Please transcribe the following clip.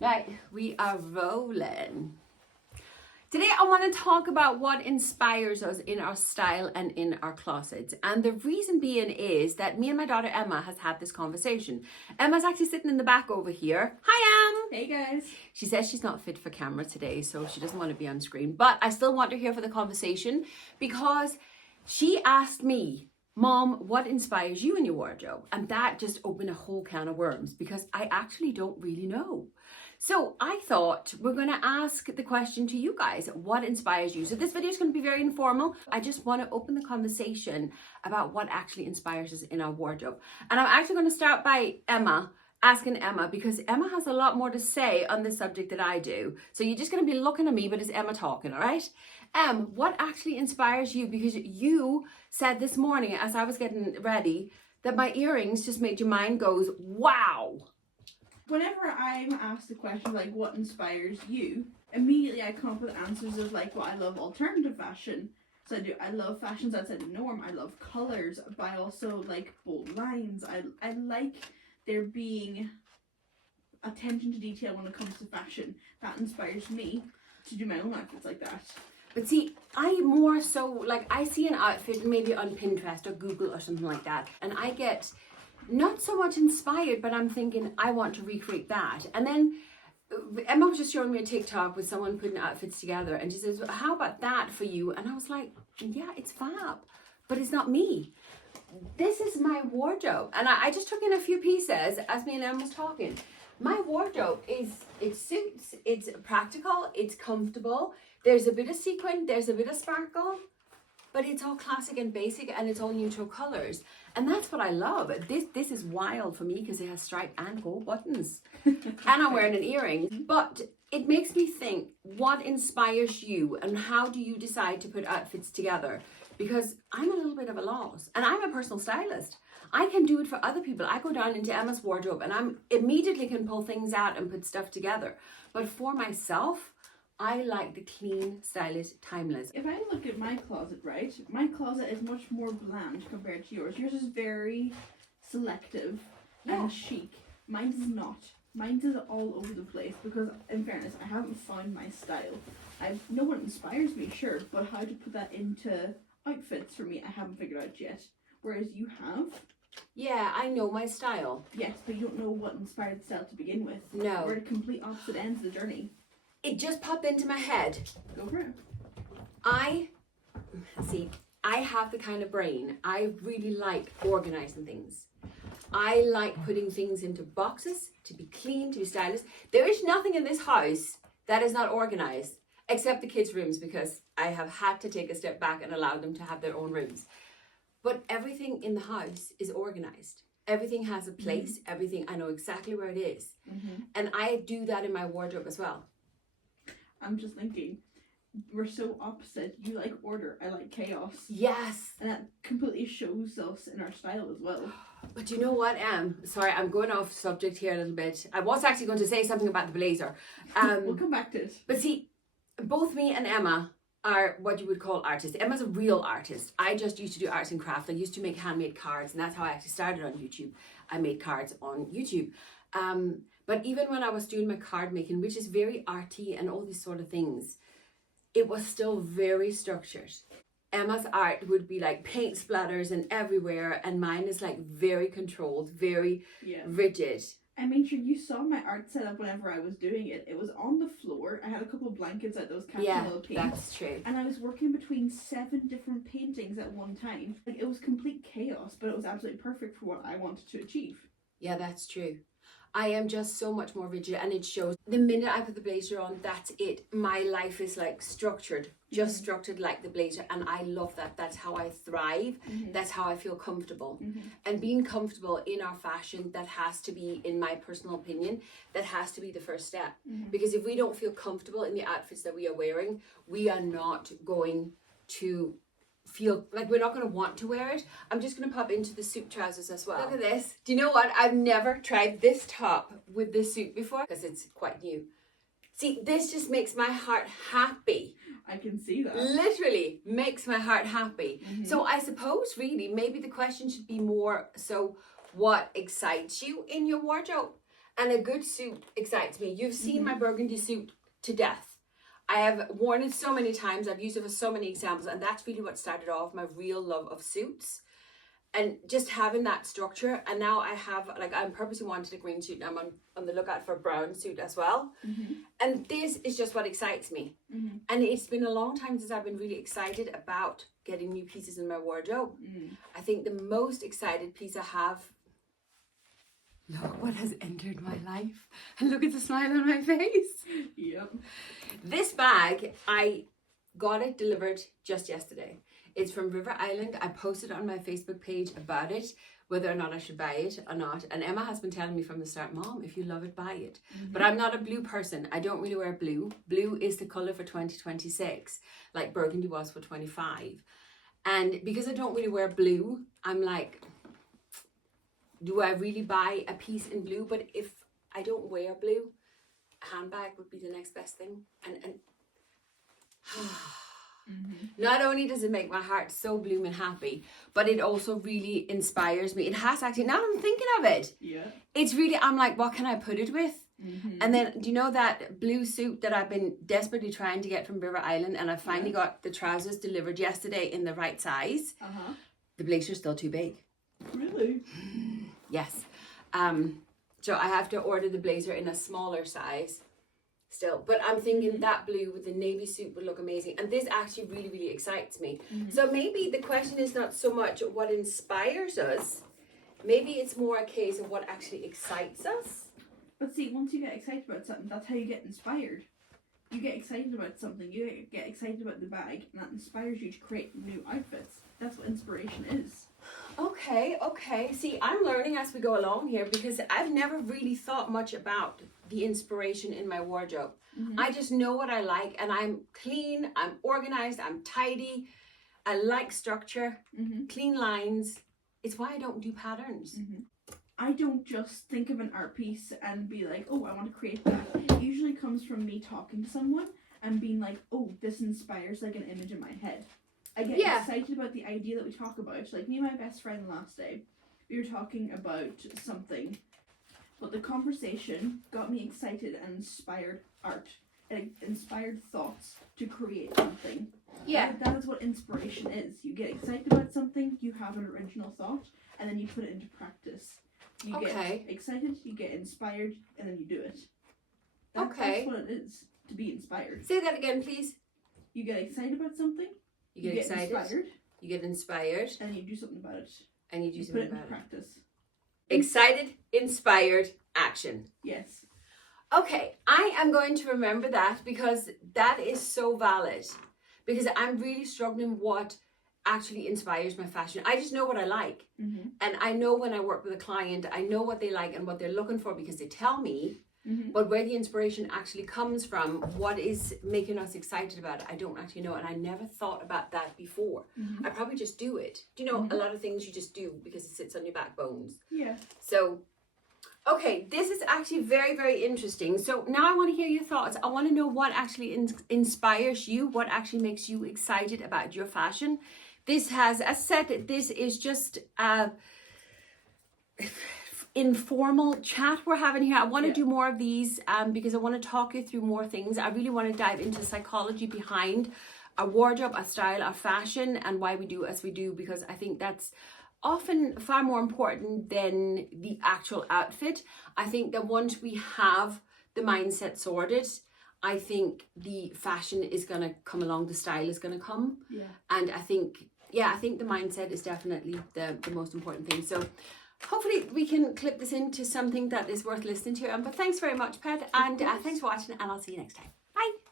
Right, we are rolling. Today I want to talk about what inspires us in our style and in our closets. And the reason being is that me and my daughter Emma has had this conversation. Emma's actually sitting in the back over here. Hi, Em. Hey guys. She says she's not fit for camera today, so she doesn't want to be on screen. But I still want her here for the conversation because she asked me, Mom, what inspires you in your wardrobe? And that just opened a whole can of worms because I actually don't really know. So I thought we're going to ask the question to you guys, what inspires you? So this video is going to be very informal. I just want to open the conversation about what actually inspires us in our wardrobe. And I'm actually going to start by asking Emma, because Emma has a lot more to say on this subject than I do. So you're just going to be looking at me, but it's Emma talking, all right? What actually inspires you? Because you said this morning as I was getting ready that my earrings just made your mind goes, wow. Whenever I'm asked a question like what inspires you, immediately I come up with answers of like, well, I love alternative fashion. So I love fashions outside the norm. I love colours, but I also like bold lines. I like there being attention to detail when it comes to fashion. That inspires me to do my own outfits like that. But see, I more so, like, I see an outfit maybe on Pinterest or Google or something like that, and I get not so much inspired, but I'm thinking, I want to recreate that. And then Emma was just showing me a TikTok with someone putting outfits together, and she says, well, how about that for you? And I was like, yeah, it's fab, but it's not me. This is my wardrobe. And I just took in a few pieces as me and Emma was talking. My wardrobe it suits, it's practical, it's comfortable. There's a bit of sequin, there's a bit of sparkle, but it's all classic and basic, and it's all neutral colors. And that's what I love. This is wild for me because it has stripe and gold buttons. And I'm wearing an earring. But it makes me think, what inspires you and how do you decide to put outfits together? Because I'm a little bit of a loss, and I'm a personal stylist. I can do it for other people. I go down into Emma's wardrobe and I'm immediately can pull things out and put stuff together. But for myself, I like the clean, stylish, timeless. If I look at my closet, right, my closet is much more bland compared to yours. Yours is very selective and chic. Mine's is not. Mine's is all over the place because, in fairness, I haven't found my style. I know what inspires me, sure, but how to put that into outfits for me, I haven't figured out yet. Whereas you have. Yeah, I know my style. Yes, but you don't know what inspired the style to begin with. No. We're at complete opposite ends of the journey. It just popped into my head. Go for it. I have the kind of brain. I really like organizing things. I like putting things into boxes, to be clean, to be stylish. There is nothing in this house that is not organized, except the kids' rooms, because I have had to take a step back and allow them to have their own rooms. But everything in the house is organized. Everything has a place. Mm-hmm. Everything, I know exactly where it is. Mm-hmm. And I do that in my wardrobe as well. I'm just thinking, we're so opposite. You like order, I like chaos. Yes. And that completely shows us in our style as well. But you know what, sorry, I'm going off subject here a little bit. I was actually going to say something about the blazer. We'll come back to it. But see, both me and Emma are what you would call artists. Emma's a real artist. I just used to do arts and crafts. I used to make handmade cards, and that's how I actually started on YouTube. I made cards on YouTube. But even when I was doing my card making, which is very arty and all these sort of things, it was still very structured. Emma's art would be like paint splatters and everywhere, and mine is like very controlled, very rigid. I mean, sure, you saw my art setup whenever I was doing it. It was on the floor. I had a couple of blankets out those Captain Little paints. Yeah, that's true. And I was working between 7 different paintings at one time. Like, it was complete chaos, but it was absolutely perfect for what I wanted to achieve. Yeah, that's true. I am just so much more rigid, and it shows. The minute I put the blazer on, that's it. My life is like structured, just structured like the blazer, and I love that. That's how I thrive. That's how I feel comfortable. And being comfortable in our fashion, that has to be, in my personal opinion, that has to be the first step. Because if we don't feel comfortable in the outfits that we are wearing, we are not going to feel like we're not going to want to wear it. I'm just going to pop into the suit trousers as well. Look at this. Do you know what? I've never tried this top with this suit before because it's quite new. See, this just makes my heart happy. I can see that. Literally makes my heart happy. So I suppose really maybe the question should be more so what excites you in your wardrobe? And a good suit excites me. You've seen my burgundy suit to death. I have worn it so many times. I've used it for so many examples. And that's really what started off my real love of suits. And just having that structure. And now I have, like, I'm purposely wanted a green suit. And I'm on the lookout for a brown suit as well. And this is just what excites me. And it's been a long time since I've been really excited about getting new pieces in my wardrobe. I think the most excited piece I have, look what has entered my life. And look at the smile on my face. Yep. This bag, I got it delivered just yesterday. It's from River Island. I posted on my Facebook page about it, whether or not I should buy it or not. And Emma has been telling me from the start, Mom, if you love it, buy it. But I'm not a blue person. I don't really wear blue. Blue is the colour for 2026, like burgundy was for 25. And because I don't really wear blue, I'm like, do I really buy a piece in blue? But if I don't wear blue, a handbag would be the next best thing. And not only does it make my heart so blooming happy, but it also really inspires me. It has actually, now I'm thinking of it. Yeah. It's really, I'm like, what can I put it with? And then, do you know that blue suit that I've been desperately trying to get from River Island? And I finally got the trousers delivered yesterday in the right size. The blazer's still too big. Really? Yes. So I have to order the blazer in a smaller size still. But I'm thinking that blue with the navy suit would look amazing. And this actually really, really excites me. So maybe the question is not so much what inspires us. Maybe it's more a case of what actually excites us. But see, once you get excited about something, that's how you get inspired. You get excited about something, you get excited about the bag, and that inspires you to create new outfits. That's what inspiration is. Okay. See, I'm learning as we go along here because I've never really thought much about the inspiration in my wardrobe. I just know what I like, and I'm clean, I'm organized, I'm tidy. I like structure, clean lines. It's why I don't do patterns. I don't just think of an art piece and be like, oh, I want to create that. It usually comes from me talking to someone and being like, oh, this inspires like an image in my head. I get excited about the idea that we talk about. Like me and my best friend last day, we were talking about something, but the conversation got me excited and inspired art. It inspired thoughts to create something. Yeah. That is what inspiration is. You get excited about something, you have an original thought, and then you put it into practice. You get excited, you get inspired, and then you do it. That's what it is, to be inspired. Say that again, please. You get excited about something. You get excited. Inspired. You get inspired. And then you do something about it. And you do something about it. Put it into practice. Excited, inspired, action. Yes. Okay, I am going to remember that because that is so valid. Because I'm really struggling what actually inspires my fashion. I just know what I like. And I know when I work with a client, I know what they like and what they're looking for because they tell me. But where the inspiration actually comes from, what is making us excited about it, I don't actually know. And I never thought about that before. I probably just do it. Do you know, a lot of things you just do because it sits on your backbones. Yeah. So, okay, this is actually very, very interesting. So now I want to hear your thoughts. I want to know what actually inspires you, what actually makes you excited about your fashion. This has, as said, this is just informal chat we're having here. I want to do more of these because I want to talk you through more things. I really want to dive into psychology behind our wardrobe, our style, our fashion, and why we do as we do, because I think that's often far more important than the actual outfit. I think that once we have the mindset sorted, I think the fashion is going to come along, the style is going to come. And I think the mindset is definitely the most important thing. So hopefully we can clip this into something that is worth listening to. But thanks very much, Pet, and thanks for watching, and I'll see you next time. Bye.